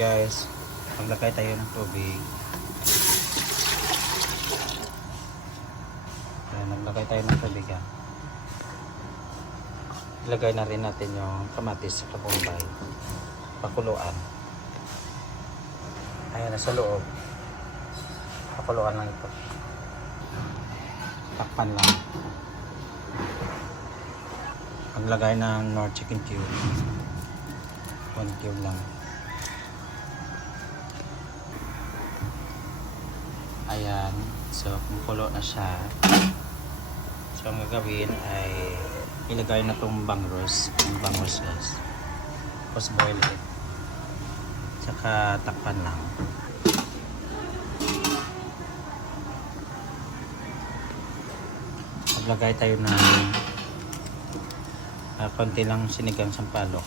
guys, maglagay tayo ng tubig. Ayan, naglagay tayo ng tubig. Ilagay na rin natin yung kamatis sa kabumbay. Pakuluan. Ayan, nasa loob. Pakuluan lang ito. Takpan lang. Maglagay ng Knorr chicken cube. 1 cube lang. Ayan. So, kumukulo na siya. So, ang gagawin ay ilagay na itong bangus. Yung bangus guys. Tapos boil it. Tsaka takpan lang. Maglagay tayo ng konti lang sinigang sampalok.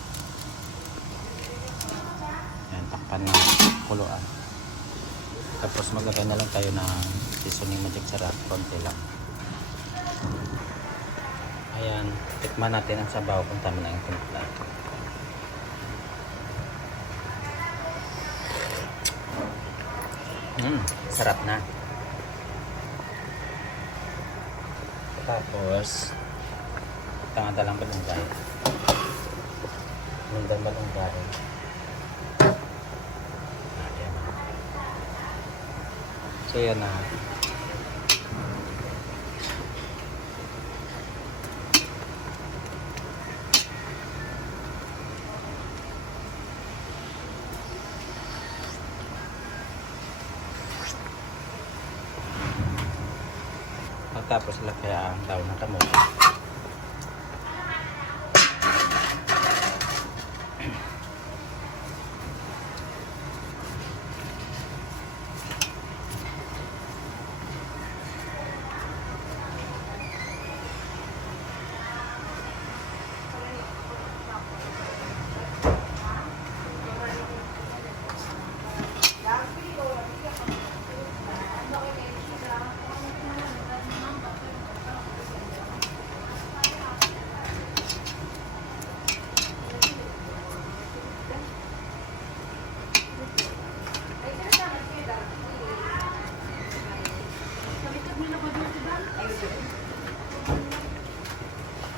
Ayan, takpan na kuluan. Tapos maglagay na lang tayo ng seasoning magic sarap, konti lang. Ayan, tikman natin ang sabaw kung tama na yung timpla. Sarap na. Tapos tanga-talang balunggay. Nundang balunggay. Ayan. So yan na. Tapos lagyan ang daon ng kamote.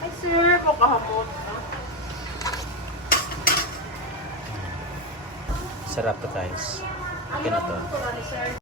Ay sir, pagkahamot. Sarap to guys. Okay na to.